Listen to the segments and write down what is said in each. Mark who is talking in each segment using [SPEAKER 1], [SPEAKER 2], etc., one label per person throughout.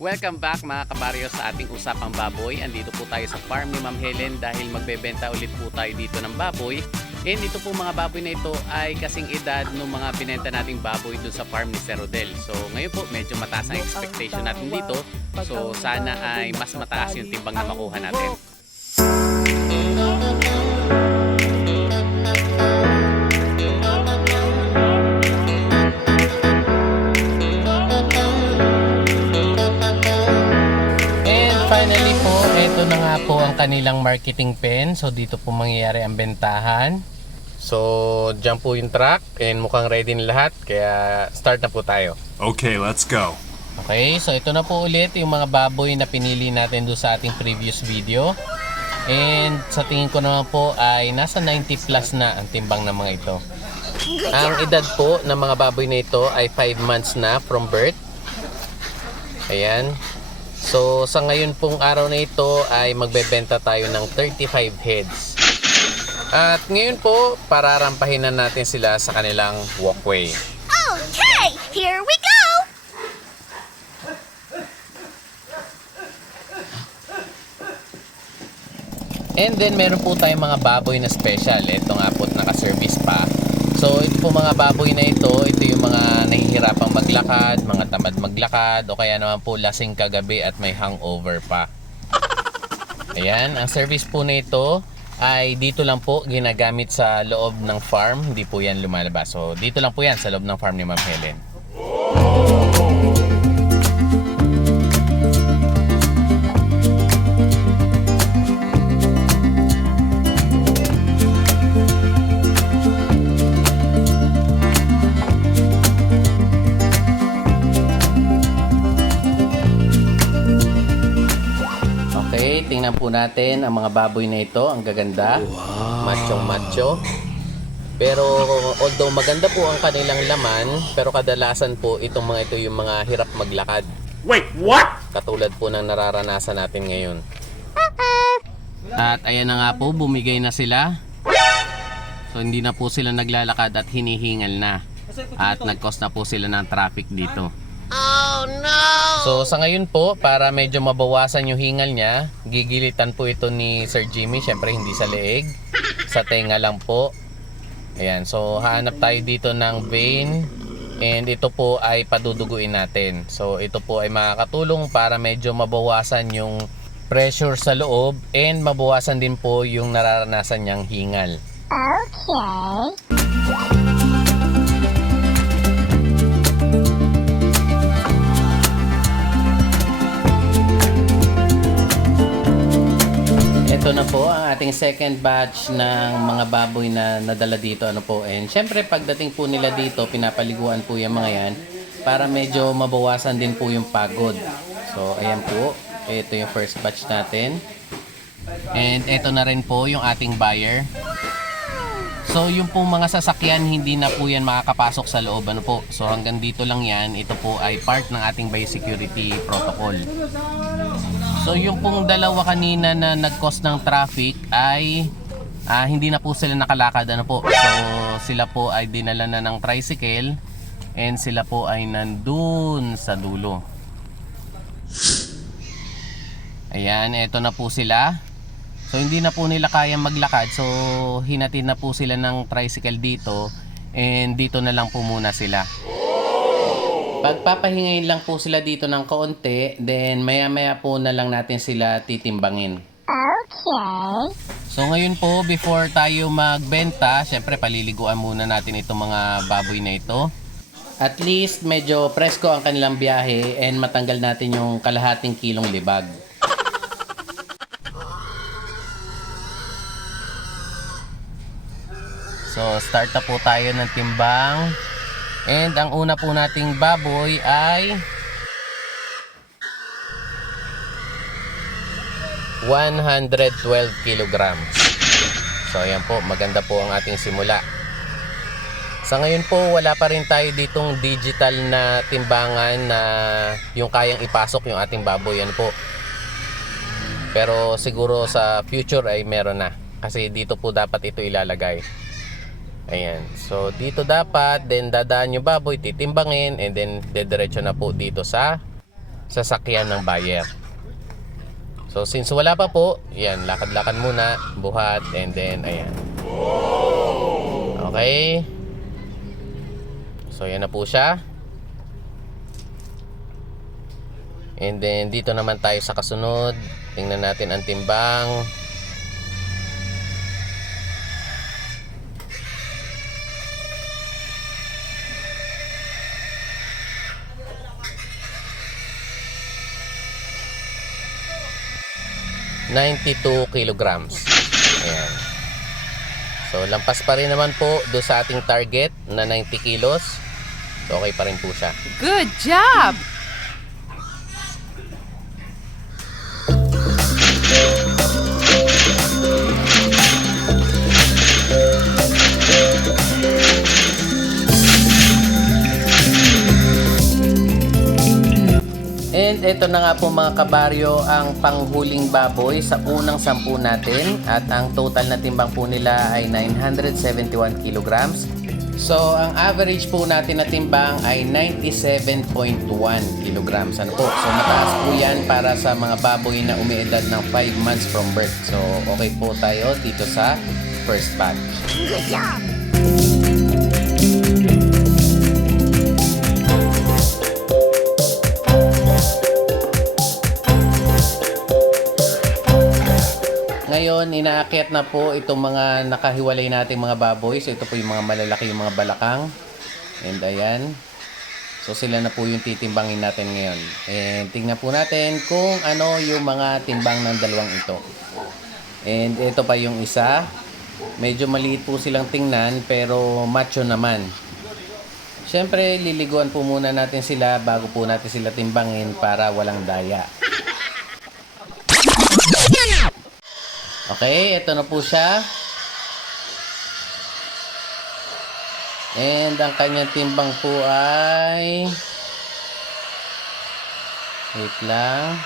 [SPEAKER 1] Welcome back mga kabaryo sa ating usapang baboy. Andito po tayo sa farm ni Ma'am Helen dahil magbebenta ulit po tayo dito ng baboy. And ito po mga baboy na ito ay kasing edad ng mga binenta nating baboy dun sa farm ni Sir Rodel. So ngayon po medyo mataas ang expectation natin dito. So sana ay mas mataas yung timbang na makuha natin. Ito na nga po ang kanilang marketing pen. So dito po mangyayari ang bentahan. So dyan po yung truck and mukhang ready na lahat. Kaya start na po tayo.
[SPEAKER 2] Okay, let's go.
[SPEAKER 1] Okay, so ito na po ulit yung mga baboy na pinili natin doon sa ating previous video. And sa tingin ko naman po ay nasa 90 plus na ang timbang ng mga ito. Ang edad po ng mga baboy na ito ay 5 months na from birth. Ayan. So sa ngayon pong araw na ito ay magbebenta tayo ng 35 heads. At ngayon po, pararampahin na natin sila sa kanilang walkway.
[SPEAKER 3] Okay, here we go!
[SPEAKER 1] And then meron po tayong mga baboy na special. Ito nga po naka-service pa. So ito po mga baboy na ito, ito yung mga nahihirapang maglakad, mga tamad maglakad, o kaya naman po lasing kagabi at may hangover pa. Ayan, ang service po na ito ay dito lang po ginagamit sa loob ng farm, hindi po yan lumalabas. So dito lang po yan sa loob ng farm ni Ma'am Helen. Okay, tingnan po natin ang mga baboy na ito. Ang gaganda. Machong macho. Pero although maganda po ang kanilang laman, pero kadalasan po itong mga ito yung mga hirap maglakad.
[SPEAKER 2] Wait, what?
[SPEAKER 1] Katulad po ng nararanasan natin ngayon. At ayan na nga po, bumigay na sila. So hindi na po sila naglalakad at hinihingal na. At nag-cause na po sila ng traffic dito.
[SPEAKER 3] Oh no!
[SPEAKER 1] So sa ngayon po, para medyo mabawasan yung hingal niya, gigilitan po ito ni Sir Jimmy. Siyempre hindi sa leeg, sa tenga lang po. Ayan, so hanap tayo dito ng vein. And ito po ay paduduguin natin. So ito po ay makakatulong para medyo mabawasan yung pressure sa loob and mabawasan din po yung nararanasan niyang hingal.
[SPEAKER 3] Okay.
[SPEAKER 1] Ito na po ang ating second batch ng mga baboy na nadala dito. Ano po. And syempre pagdating po nila dito, pinapaliguan po yung mga yan para medyo mabawasan din po yung pagod. So ayan po. Ito yung first batch natin. And ito na rin po yung ating buyer. So yung pong mga sasakyan hindi na po yan makakapasok sa loob ano po. So hanggang dito lang yan. Ito po ay part ng ating biosecurity protocol. So yung pong dalawa kanina na nag-cause ng traffic ay ah, hindi na po sila nakalakad ano po. So sila po ay dinala na ng tricycle and sila po ay nandun sa dulo. Ayan, eto na po sila. So hindi na po nila kaya maglakad. So hinatid na po sila ng tricycle dito and dito na lang po muna sila. Pagpapahingayin lang po sila dito ng kaunti, then maya-maya po na lang natin sila titimbangin.
[SPEAKER 3] Okay.
[SPEAKER 1] So ngayon po, before tayo magbenta, syempre paliliguan muna natin itong mga baboy na ito. At least medyo presko ang kanilang biyahe and matanggal natin yung kalahating kilong libag. So start na po tayo ng timbang. And ang una po nating baboy ay 112 kilograms. So ayan po, maganda po ang ating simula. Sa ngayon po, wala pa rin tayo ditong digital na timbangan na yung kayang ipasok yung ating baboy. Yan po. Pero siguro sa future ay meron na. Kasi dito po dapat ito ilalagay. Ayan. So, dito dapat, then dadaan yung baboy, titimbangin, and then dediretso na po dito sa sasakyan ng buyer. So since wala pa po, yan, lakad-lakad muna, buhat, and then, ayan. Okay. So yan na po siya. And then dito naman tayo sa kasunod. Tingnan natin ang timbang. ...92 kilograms. Ayan. So, lampas pa rin naman po do sa ating target na 90 kilos. So, okay pa rin po siya.
[SPEAKER 4] Good job!
[SPEAKER 1] Ito na nga po mga kabaryo ang panghuling baboy sa unang sampu natin at ang total na timbang po nila ay 971 kilograms. So ang average po natin na timbang ay 97.1 kilograms. Ano po? So mataas po yan para sa mga baboy na umiedad ng 5 months from birth. So okay po tayo dito sa first batch.
[SPEAKER 3] Good job.
[SPEAKER 1] Ngayon, inaakyat na po itong mga nakahiwalay nating mga baboy. So, ito po yung mga malalaki, yung mga balakang. And ayan. So, sila na po yung titimbangin natin ngayon. And tingnan po natin kung ano yung mga timbang ng dalawang ito. And ito pa yung isa. Medyo maliit po silang tingnan, pero macho naman. Siyempre, liliguan po muna natin sila bago po natin sila timbangin para walang daya. Okay, ito na po siya. And ang kanyang timbang po ay Wait lang.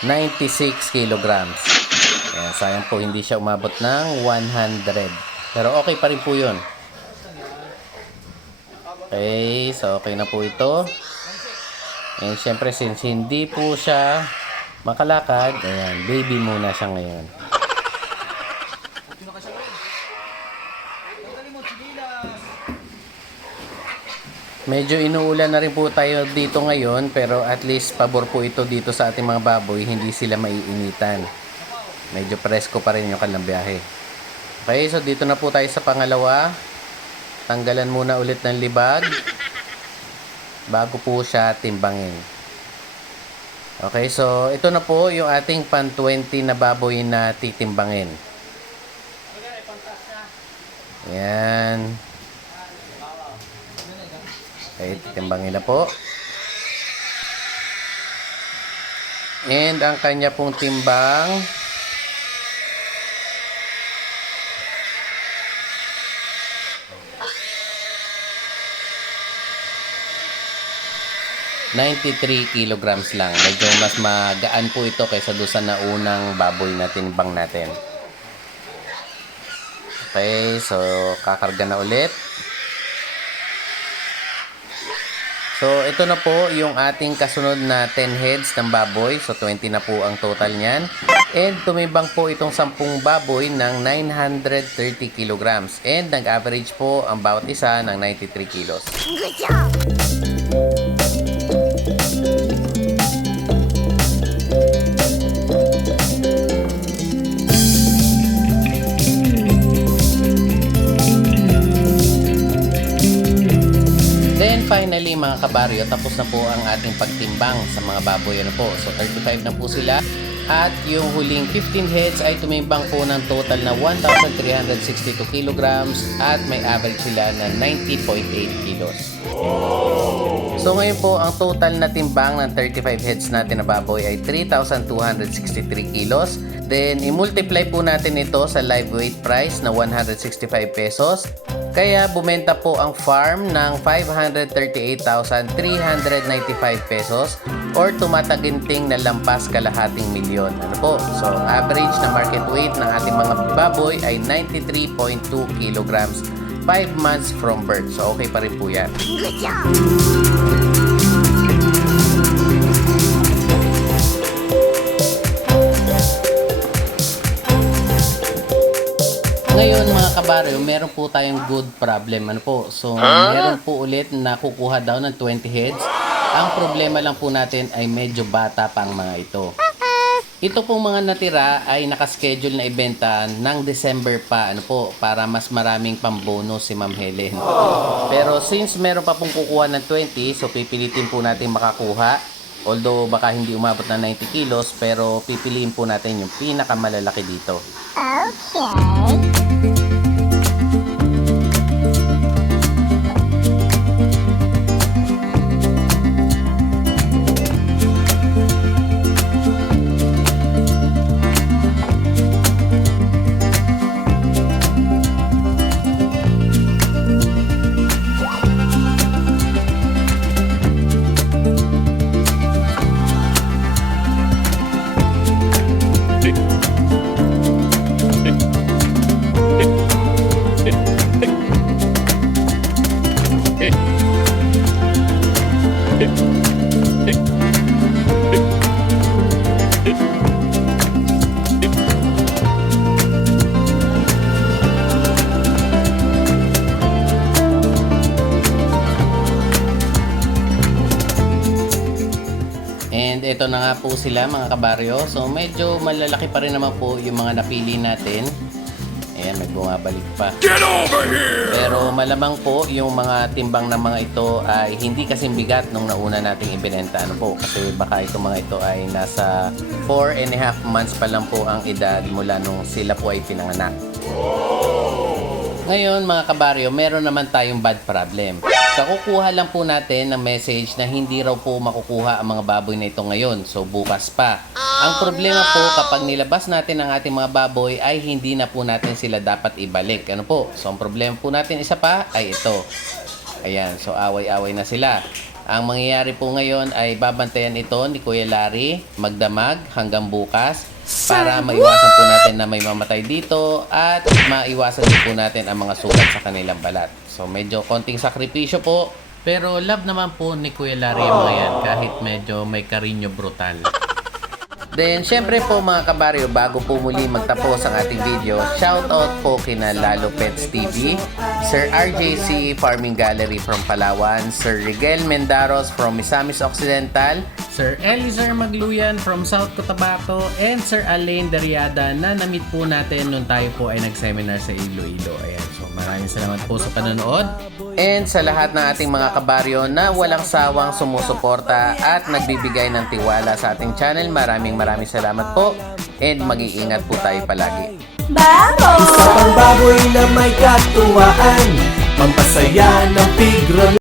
[SPEAKER 1] 96 kilograms. Ayan, sayang po hindi siya umabot ng 100. Pero okay pa rin po yun. Okay, so okay na po ito. And syempre since hindi po siya makalakad, ayan, baby muna siya ngayon. Medyo inuulan na rin po tayo dito ngayon pero at least pabor po ito dito sa ating mga baboy, hindi sila maiinitan. Medyo presko pa rin yung kanilang biyahe. Okay, so dito na po tayo sa pangalawa. Tanggalan muna ulit ng libag bago po siya timbangin. Okay, so ito na po yung ating pan 20 na baboy na titimbangin. Yan. Okay, titimbangin na po. And ang kanya pong timbang ...93 kilograms lang. Medyo mas magaan po ito kaysa doon sa naunang baboy na timbang natin. Okay, so kakarga na ulit. So, ito na po yung ating kasunod na 10 heads ng baboy. So, 20 na po ang total niyan. And tumibang po itong 10 baboy ng 930 kilograms. And nag-average po ang bawat isa ng 93 kilos.
[SPEAKER 3] Good job.
[SPEAKER 1] Mga kabaryo, tapos na po ang ating pagtimbang sa mga baboy. Ano po? So 35 na po sila. At yung huling 15 heads ay tumimbang po ng total na 1,362 kilograms at may average sila na 90.8 kilos. So ngayon po, ang total na timbang ng 35 heads natin na baboy ay 3,263 kilos. Then, i-multiply po natin ito sa live weight price na 165 pesos. Kaya bumenta po ang farm ng 538,395 pesos or tumataginting na lampas kalahating milyon. Ano po? So, average na market weight ng ating mga baboy ay 93.2 kilograms 5 months from birth. So okay pa rin po yan.
[SPEAKER 3] Good job.
[SPEAKER 1] Kabaryo, meron po tayong good problem. Ano po? So, meron po ulit na kukuha daw ng 20 heads. Ang problema lang po natin ay medyo bata pa ang mga ito. Ito pong mga natira ay nakaschedule na ibenta ng December pa ano po para mas maraming pambonus si Ma'am Helen. Pero since meron pa pong kukuha ng 20, so pipilitin po natin makakuha. Although baka hindi umabot na 90 kilos, pero pipiliin po natin yung pinakamalalaki dito.
[SPEAKER 3] Okay.
[SPEAKER 1] Sila mga kabaryo. So medyo malalaki pa rin naman po yung mga napili natin. Ayan, may bumabalik pa.
[SPEAKER 2] Get over here!
[SPEAKER 1] Pero malamang po yung mga timbang ng mga ito ay hindi kasing bigat nung nauna nating ibinenta. Ano po? Kasi baka itong mga ito ay nasa 4 and a half months pa lang po ang edad mula nung sila po ay pinanganak. Ngayon mga kabaryo, meron naman tayong bad problem. Kakukuha lang po natin ng message na hindi raw po makukuha ang mga baboy na ito ngayon. So bukas pa. Ang problema po kapag nilabas natin ang ating mga baboy ay hindi na po natin sila dapat ibalik. Ano po? So ang problema po natin isa pa ay ito. Ayan, so away-away na sila. Ang mangyayari po ngayon ay babantayan ito ni Kuya Larry magdamag hanggang bukas para maiwasan po natin na may mamatay dito at maiwasan din po natin ang mga sugat sa kanilang balat. So medyo konting sakripisyo po. Pero love naman po ni Kuya Larry yung mga yan kahit medyo may karinyo brutal. Then, syempre po mga kabaryo, bago po muli magtapos ang ating video, shoutout po kina Lalo Pets TV, Sir RJC Farming Gallery from Palawan, Sir Rigel Mendaros from Misamis Occidental, Sir Eliezer Magluyan from South Cotabato, and Sir Alain Dariada na na-meet po natin nung tayo po ay nag-seminar sa Iloilo. Ayan, so maraming salamat po sa panonood. And sa lahat ng ating mga kabaryo na walang sawang sumusuporta at nagbibigay ng tiwala sa ating channel, maraming maraming salamat po and mag-iingat po tayo palagi.
[SPEAKER 4] Isa pang baboy na may katuwaan Pampasaya ng pigro